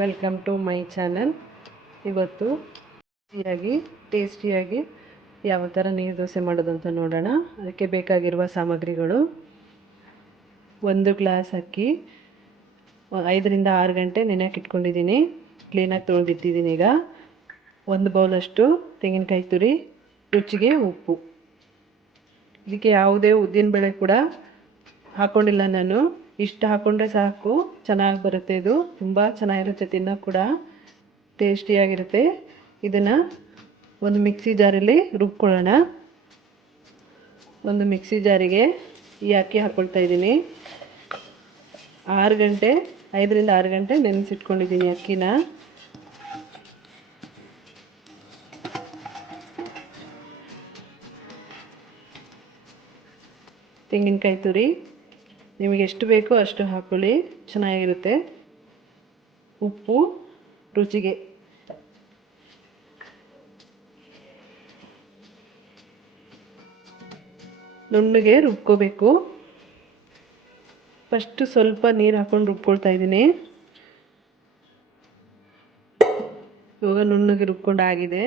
Welcome to my channel. ಇವತ್ತು ಟೇಸ್ಟಿಯಾಗಿ ಯಾವ ಥರ ನೀರು ದೋಸೆ ಮಾಡೋದು ಅಂತ ನೋಡೋಣ. ಅದಕ್ಕೆ ಬೇಕಾಗಿರುವ ಸಾಮಗ್ರಿಗಳು: 1 ಗ್ಲಾಸ್ ಅಕ್ಕಿ 5ರಿಂದ 6 ಗಂಟೆ ನೆನೆಯಕ್ಕೆ ಇಟ್ಕೊಂಡಿದ್ದೀನಿ. ಕ್ಲೀನಾಗಿ ತೊಳೆದಿಟ್ಟಿದ್ದೀನಿ. ಈಗ 1 ಬೌಲಷ್ಟು ತೆಂಗಿನಕಾಯಿ ತುರಿ, ರುಚಿಗೆ ಉಪ್ಪು. ಇದಕ್ಕೆ ಯಾವುದೇ ಉದ್ದಿನಬೇಳೆ ಕೂಡ ಹಾಕ್ಕೊಂಡಿಲ್ಲ ನಾನು. ಇಷ್ಟು ಹಾಕ್ಕೊಂಡ್ರೆ ಸಾಕು, ಚೆನ್ನಾಗಿ ಬರುತ್ತೆ. ಇದು ತುಂಬ ಚೆನ್ನಾಗಿರುತ್ತೆ, ತಿನ್ನೋಕೆ ಕೂಡ ಟೇಸ್ಟಿಯಾಗಿರುತ್ತೆ. ಇದನ್ನು ಒಂದು ಮಿಕ್ಸಿ ಜಾರಲ್ಲಿ ರುಬ್ಕೊಳ್ಳೋಣ. ಒಂದು ಮಿಕ್ಸಿ ಜಾರಿಗೆ ಈ ಅಕ್ಕಿ ಹಾಕ್ಕೊಳ್ತಾ ಇದ್ದೀನಿ. 5ರಿಂದ 6 ಗಂಟೆ ನೆನೆಸಿಟ್ಕೊಂಡಿದ್ದೀನಿ ಅಕ್ಕಿನ. ತೆಂಗಿನಕಾಯಿ ತುರಿ ನಿಮಗೆ ಎಷ್ಟು ಬೇಕೋ ಅಷ್ಟು ಹಾಕ್ಕೊಳ್ಳಿ, ಚೆನ್ನಾಗಿರುತ್ತೆ. ಉಪ್ಪು ರುಚಿಗೆ. ನುಣ್ಣಗೆ ರುಬ್ಕೋಬೇಕು. ಫಸ್ಟು ಸ್ವಲ್ಪ ನೀರು ಹಾಕ್ಕೊಂಡು ರುಬ್ಕೊಳ್ತಾ ಇದ್ದೀನಿ. ಇವಾಗ ನುಣ್ಣಗೆ ರುಬ್ಕೊಂಡು ಆಗಿದೆ.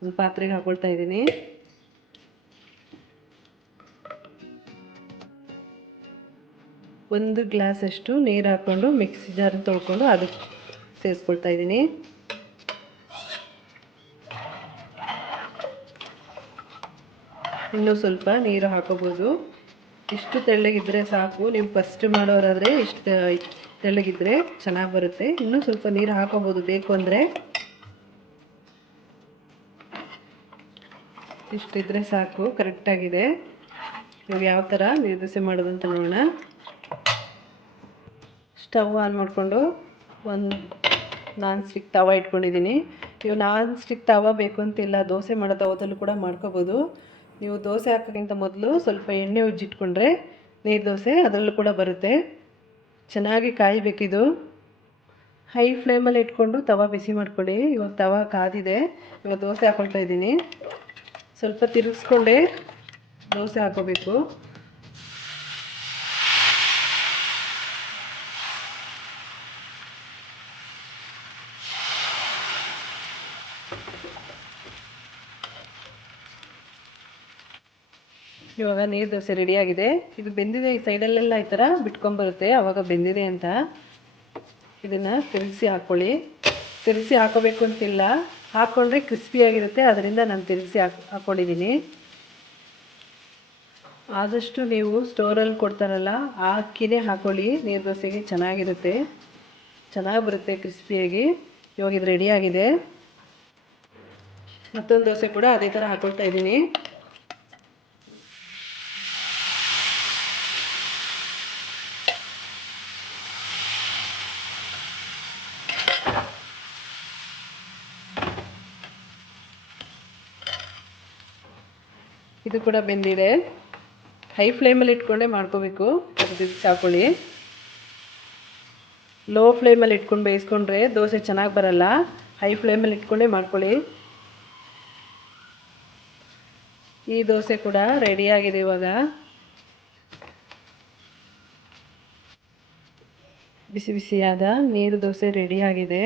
ಒಂದು ಪಾತ್ರೆಗೆ ಹಾಕ್ಕೊಳ್ತಾ ಇದ್ದೀನಿ. ಒಂದು ಗ್ಲಾಸಷ್ಟು ನೀರು ಹಾಕ್ಕೊಂಡು ಮಿಕ್ಸಿ ಜಾರ್ ತೊಳ್ಕೊಂಡು ಅದಕ್ಕೆ ಸೇರಿಸ್ಕೊಳ್ತಾ ಇದ್ದೀನಿ. ಇನ್ನೂ ಸ್ವಲ್ಪ ನೀರು ಹಾಕೋಬೋದು. ಇಷ್ಟು ತೆಳ್ಳಗಿದ್ರೆ ಸಾಕು. ನೀವು ಫಸ್ಟ್ ಮಾಡೋರಾದರೆ ಇಷ್ಟು ತೆಳ್ಳಗಿದ್ರೆ ಚೆನ್ನಾಗಿ ಬರುತ್ತೆ. ಇನ್ನೂ ಸ್ವಲ್ಪ ನೀರು ಹಾಕೋಬೋದು ಬೇಕು ಅಂದರೆ. ಇಷ್ಟಿದ್ರೆ ಸಾಕು, ಕರೆಕ್ಟಾಗಿದೆ. ಇವಾಗ ಯಾವ ಥರ ನೀರು ದೋಸೆ ಮಾಡೋದು ಅಂತ ನೋಡೋಣ. ಸ್ಟವ್ ಆನ್ ಮಾಡಿಕೊಂಡು ಒಂದು ನಾನ್ ಸ್ಟಿಕ್ ತವ ಇಟ್ಕೊಂಡಿದ್ದೀನಿ. ನೀವು ನಾನ್ ಸ್ಟಿಕ್ ತವ ಬೇಕು ಅಂತಿಲ್ಲ, ದೋಸೆ ಮಾಡೋ ತವದಲ್ಲೂ ಕೂಡ ಮಾಡ್ಕೋಬೋದು. ನೀವು ದೋಸೆ ಹಾಕೋಕ್ಕಿಂತ ಮೊದಲು ಸ್ವಲ್ಪ ಎಣ್ಣೆ ಉಜ್ಜಿಟ್ಕೊಂಡ್ರೆ ನೀರು ದೋಸೆ ಅದರಲ್ಲೂ ಕೂಡ ಬರುತ್ತೆ. ಚೆನ್ನಾಗಿ ಕಾಯಬೇಕಿದು. ಹೈ ಫ್ಲೇಮಲ್ಲಿ ಇಟ್ಕೊಂಡು ತವ ಬಿಸಿ ಮಾಡ್ಕೊಳ್ಳಿ. ಇವಾಗ ತವ ಕಾದಿದೆ. ಇವಾಗ ದೋಸೆ ಹಾಕ್ಕೊಳ್ತಾ ಇದ್ದೀನಿ. ಸ್ವಲ್ಪ ತಿರುಗಿಸ್ಕೊಂಡೆ ದೋಸೆ ಹಾಕೋಬೇಕು. ಇವಾಗ ನೀರು ದೋಸೆ ರೆಡಿಯಾಗಿದೆ. ಇದು ಬೆಂದಿದೆ. ಈ ಸೈಡಲ್ಲೆಲ್ಲ ಈ ಥರ ಬಿಟ್ಕೊಂಬರುತ್ತೆ, ಆವಾಗ ಬೆಂದಿದೆ ಅಂತ. ಇದನ್ನು ತಿರುಗಿಸಿ ಹಾಕ್ಕೊಳ್ಳಿ. ತಿರುಗಿಸಿ ಹಾಕೋಬೇಕು ಅಂತಿಲ್ಲ, ಹಾಕ್ಕೊಂಡ್ರೆ ಕ್ರಿಸ್ಪಿಯಾಗಿರುತ್ತೆ. ಅದರಿಂದ ನಾನು ತಿರುಗಿಸಿ ಹಾಕ್ಕೊಂಡಿದ್ದೀನಿ. ಆದಷ್ಟು ನೀವು ಸ್ಟೋರಲ್ಲಿ ಕೊಡ್ತಾರಲ್ಲ ಆ ಅಕ್ಕಿನೇ ಹಾಕ್ಕೊಳ್ಳಿ. ನೀರು ದೋಸೆಗೆ ಚೆನ್ನಾಗಿರುತ್ತೆ, ಚೆನ್ನಾಗಿ ಬರುತ್ತೆ ಕ್ರಿಸ್ಪಿಯಾಗಿ. ಇವಾಗ ಇದು ರೆಡಿಯಾಗಿದೆ. ಮತ್ತೊಂದು ದೋಸೆ ಕೂಡ ಅದೇ ಥರ ಹಾಕ್ಕೊಳ್ತಾ ಇದ್ದೀನಿ. ಇದು ಕೂಡ ಬೆಂದಿದೆ. ಹೈ ಫ್ಲೇಮಲ್ಲಿ ಇಟ್ಕೊಂಡೇ ಮಾಡ್ಕೋಬೇಕು. ಹಾಕ್ಕೊಳ್ಳಿ. ಲೋ ಫ್ಲೇಮಲ್ಲಿ ಇಟ್ಕೊಂಡು ಬೇಯಿಸ್ಕೊಂಡ್ರೆ ದೋಸೆ ಚೆನ್ನಾಗಿ ಬರಲ್ಲ. ಹೈ ಫ್ಲೇಮಲ್ಲಿ ಇಟ್ಕೊಂಡೇ ಮಾಡ್ಕೊಳ್ಳಿ. ಈ ದೋಸೆ ಕೂಡ ರೆಡಿಯಾಗಿದೆ. ಇವಾಗ ಬಿಸಿ ಬಿಸಿಯಾದ ನೀರು ದೋಸೆ ರೆಡಿಯಾಗಿದೆ.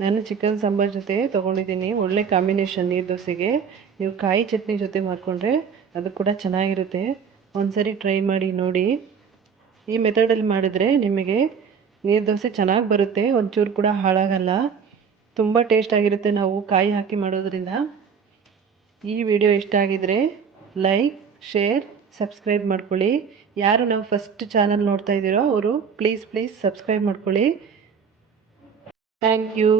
ನಾನು ಚಿಕನ್ ಸಾಂಬಾರ್ ಜೊತೆ ತೊಗೊಂಡಿದ್ದೀನಿ. ಒಳ್ಳೆ ಕಾಂಬಿನೇಷನ್ ನೀರು ದೋಸೆಗೆ. ನೀವು ಕಾಯಿ ಚಟ್ನಿ ಜೊತೆ ಮಾಡಿಕೊಂಡ್ರೆ ಅದು ಕೂಡ ಚೆನ್ನಾಗಿರುತ್ತೆ. ಒಂದ್ಸರಿ ಟ್ರೈ ಮಾಡಿ ನೋಡಿ. ಈ ಮೆಥಡಲ್ಲಿ ಮಾಡಿದ್ರೆ ನಿಮಗೆ ನೀರು ದೋಸೆ ಚೆನ್ನಾಗಿ ಬರುತ್ತೆ, ಒಂಚೂರು ಕೂಡ ಹಾಳಾಗಲ್ಲ. ತುಂಬ ಟೇಸ್ಟಾಗಿರುತ್ತೆ ನಾವು ಕಾಯಿ ಹಾಕಿ ಮಾಡೋದ್ರಿಂದ. ಈ ವಿಡಿಯೋ ಇಷ್ಟ ಆಗಿದರೆ ಲೈಕ್, ಶೇರ್, ಸಬ್ಸ್ಕ್ರೈಬ್ ಮಾಡ್ಕೊಳ್ಳಿ. ಯಾರು ನಾವು ಫಸ್ಟ್ ಚಾನಲ್ ನೋಡ್ತಾ ಇದ್ದೀರೋ ಅವರು ಪ್ಲೀಸ್ ಸಬ್ಸ್ಕ್ರೈಬ್ ಮಾಡ್ಕೊಳ್ಳಿ. Thank you.